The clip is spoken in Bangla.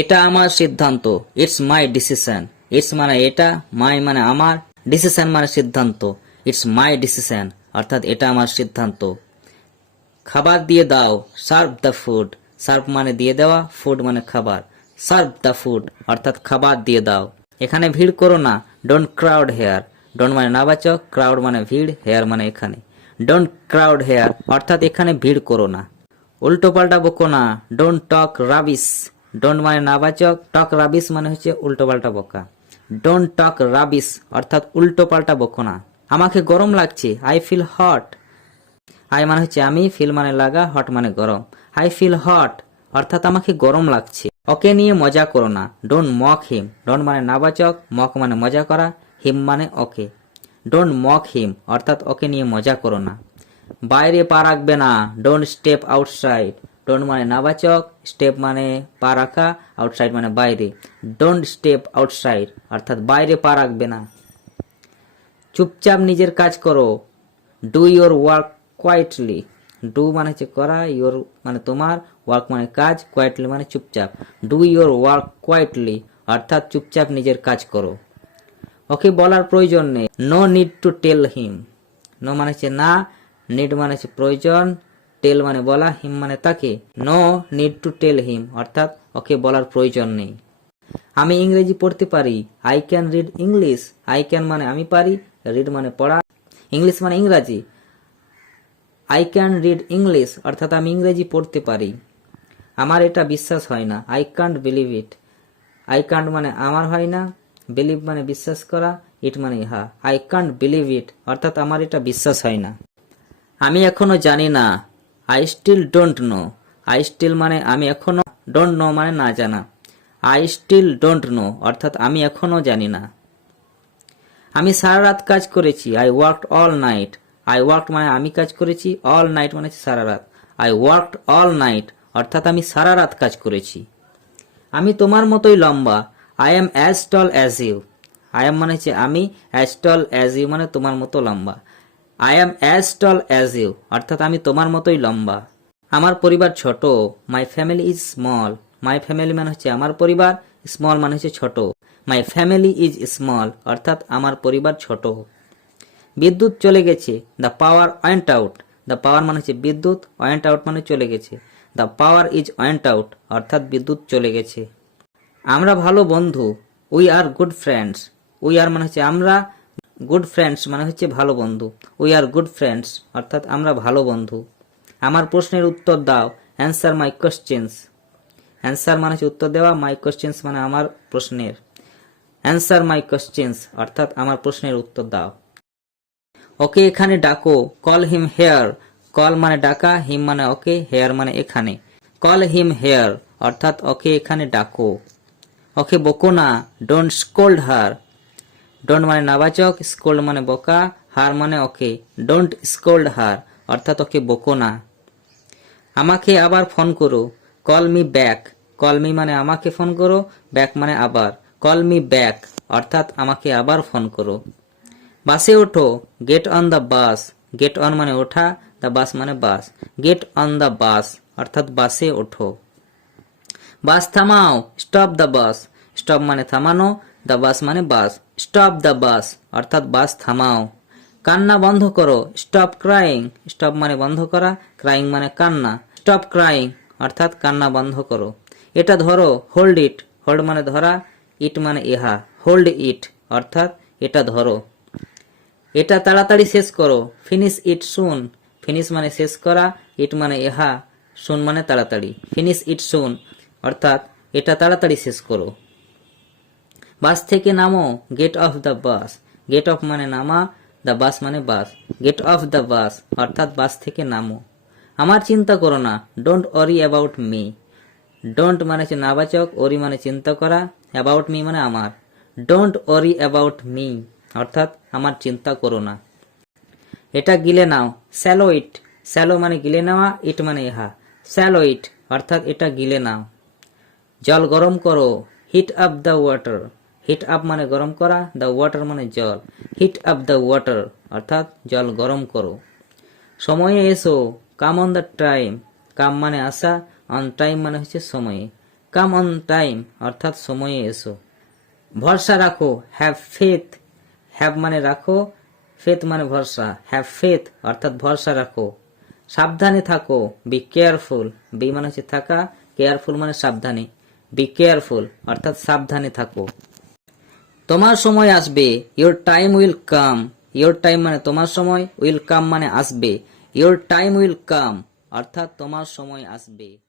এটা আমার সিদ্ধান্ত, ইটস মাই ডিসিশন। ইটস মানে এটা, মাই মানে আমার, ডিসিশন মানে সিদ্ধান্ত। ইটস মাই ডিসিশন অর্থাৎ এটা আমার সিদ্ধান্ত। খাবার দিয়ে দাও, সার্ভ দ্য ফুড। সার্ভ মানে দিয়ে দেওয়া, ফুড মানে খাবার। সার্ভ দ্য ফুড অর্থাৎ খাবার দিয়ে দাও। এখানে ভিড় করো না, ডোন্ট ক্রাউড হেয়ার। ডোন্ট মানে নাবাচক, ক্রাউড মানে ভিড়, হেয়ার মানে এখানে। ডোন্ট ক্রাউড হেয়ার অর্থাৎ এখানে ভিড় করো না। উল্টো পাল্টা বকো না, ডোন্ট টক রাবিশ। ডোন্ট মানে নাবাচক, টক রাবিশ মানে হচ্ছে উল্টো পাল্টা বকা। ডোন্ট টক রাবিশ অর্থাৎ উল্টো পাল্টা বকো না। আমাকে গরম লাগছে, আই ফিল হট। আই মানে হচ্ছে আমি, ফিল মানে লাগা, হট মানে গরম। আই ফিল হট অর্থাৎ আমাকে গরম লাগছে। ওকে নিয়ে মজা করো না, ডোন্ট মক হিম। ডোন্ট মানে নাবাচক, মক মানে মজা করা, হিম মানে ওকে। ডোন্ট মক হিম অর্থাৎ ওকে নিয়ে মজা করো না। বাইরে পা রাখবে না, ডোন্ট স্টেপ আউটসাইড। ডোন্ট মানে নাবাচক, স্টেপ মানে পা রাখা, আউটসাইড মানে বাইরে। ডোন্ট স্টেপ আউটসাইড অর্থাৎ বাইরে পা রাখবে না। চুপচাপ নিজের কাজ করো, do your work quietly. Do মানে হচ্ছে করা, ইয়োর মানে তোমার, ওয়ার্ক মানে কাজ, কোয়াইটলি মানে চুপচাপ। ডু ইয়োর ওয়ার্ক কোয়াইটলি অর্থাৎ চুপচাপ নিজের কাজ করো। ওকে বলার প্রয়োজন নেই, no need to tell him. No মানে হচ্ছে না, নিড মানে হচ্ছে প্রয়োজন, টেল মানে বলা, হিম মানে তাকে। নো নিড টু টেল হিম অর্থাৎ ওকে বলার প্রয়োজন নেই। আমি ইংরেজি পড়তে পারি, I can read English. I can মানে আমি পারি, রিড মানে পড়া, ইংলিশ মানে ইংরাজি। আই ক্যান রিড ইংলিশ অর্থাৎ আমি ইংরেজি পড়তে পারি। আমার এটা বিশ্বাস হয় না, I can't believe it. I can't মানে আমার হয় না, বিলিভ মানে বিশ্বাস করা, ইট মানে ইহা। আই কান্ট বিলিভ ইট অর্থাৎ আমার এটা বিশ্বাস হয় না। আমি এখনো জানি না, I still don't know. I still মানে আমি এখনো, ডোন্ট নো মানে না জানা। আই স্টিল ডোন্ট নো অর্থাৎ আমি এখনো জানি না। আমি সারা রাত কাজ করেছি, I worked all night. I worked মানে আমি কাজ করেছি, অল নাইট মানে সারা রাত। আই ওয়ার্কড অল নাইট অর্থাৎ আমি সারা রাত কাজ করেছি। আমি তোমার মতোই লম্বা, I am as tall as you. I am মানে হচ্ছে আমি, অ্যাজ টল অ্যাজ ইউ মানে তোমার মতো লম্বা। I am as tall as you অর্থাৎ আমি তোমার মতোই লম্বা। আমার পরিবার ছোট, my family is small. My family মানে হচ্ছে আমার পরিবার, স্মল মানে হচ্ছে ছোট। মাই ফ্যামিলি ইজ স্মল অর্থাৎ আমার পরিবার ছোট। বিদ্যুৎ চলে গেছে, the power went out. The power মানে হচ্ছে বিদ্যুৎ, ওয়েন্ট আউট মানে চলে গেছে। The power is went out অর্থাৎ বিদ্যুৎ চলে গেছে। আমরা ভালো বন্ধু, we are good friends. We are মানে হচ্ছে আমরা, গুড ফ্রেন্ডস মানে হচ্ছে ভালো বন্ধু। উই আর গুড ফ্রেন্ডস অর্থাৎ আমরা ভালো বন্ধু। আমার প্রশ্নের উত্তর দাও, অ্যান্সার মাই কোশ্চেন্স। অ্যান্সার মানে হচ্ছে উত্তর দেওয়া, মাই কোশ্চেন্স মানে আমার প্রশ্নের। অ্যান্সার মাই কোশ্চেন্স অর্থাৎ আমার প্রশ্নের উত্তর দাও। ওকে এখানে ডাকো, কল হিম হেয়ার। কল মানে ডাকা, হিম মানে ওকে, হেয়ার মানে এখানে। কল হিম হেয়ার অর্থাৎ ওকে এখানে ডাকো। ওকে বকো না, ডোন্ট স্কোল্ড হার। ডোন্ট মানে নাবাচক, স্কোল্ড মানে বকা, হার মানে ওকে। ডোন্ট স্কোল্ড হার অর্থাৎ ওকে বকো না। আমাকে আবার ফোন করো, call me back. Call me মানে আমাকে ফোন করো, ব্যাক মানে আবার। কল মি ব্যাক অর্থাৎ আমাকে আবার ফোন করো। বাসে ওঠো, get on the bus. Get on মানে ওঠা, দ্য বাস মানে bus. Get on the bus অর্থাৎ বাসে ওঠো। বাস থামাও, স্টপ দ্য বাস। স্টপ মানে থামানো, দ্য বাস মানে বাস। স্টপ দ্য বাস অর্থাৎ বাস থামাও। কান্না বন্ধ করো, স্টপ ক্রাইং। স্টপ মানে বন্ধ করা, ক্রাইং মানে কান্না। স্টপ ক্রাইং অর্থাৎ কান্না বন্ধ করো। এটা ধরো, হোল্ড ইট। হোল্ড মানে ধরা, ইট মানে ইহা। হোল্ড ইট অর্থাৎ এটা ধরো। এটা তাড়াতাড়ি শেষ করো, ফিনিশ ইট সুন। ফিনিশ মানে শেষ করা, ইট মানে ইহা, সুন মানে তাড়াতাড়ি। ফিনিশ ইট সুন অর্থাৎ এটা তাড়াতাড়ি শেষ করো। বাস থেকে নামো, get off the bus. Get off মানে নামা, দ্য বাস মানে bus. Get off the bus অর্থাৎ বাস থেকে নামো। আমার চিন্তা করো না, don't worry about me. Don't মানে হচ্ছে নাবাচক, ওরি মানে চিন্তা করা, অ্যাবাউট মি মানে আমার। ডোন্ট ওয়ারি অ্যাবাউট মি অর্থাৎ আমার চিন্তা করো না। এটা গিলে নাও, স্যালো ইট। স্যালো মানে গিলে নেওয়া, ইট মানে ইহা। স্যালো ইট অর্থাৎ এটা গিলে নাও। জল গরম করো, hit up the water. Hit up মানে গরম করা, দ্য ওয়াটার মানে জল। হিট আপ দ্য ওয়াটার অর্থাৎ জল গরম করো। সময়ে এসো, কাম অন দ্য টাইম। কাম মানে আসা, অন টাইম মানে হচ্ছে সময়ে। কাম অন টাইম অর্থাৎ সময়ে এসো। ভরসা রাখো, হ্যাভ ফেথ। হ্যাভ মানে রাখো, ফেথ মানে ভরসা। হ্যাভ ফেথ অর্থাৎ ভরসা রাখো। সাবধানে থাকো, বি কেয়ারফুল। বি মানে হচ্ছে থাকা, কেয়ারফুল মানে সাবধানে। বি কেয়ারফুল অর্থাৎ সাবধানে থাকো। তোমার সময় আসবে, your time will come. Your time মানে তোমার সময়, উইল কাম মানে আসবে। ইয়োর টাইম উইল কাম অর্থাৎ তোমার সময় আসবে।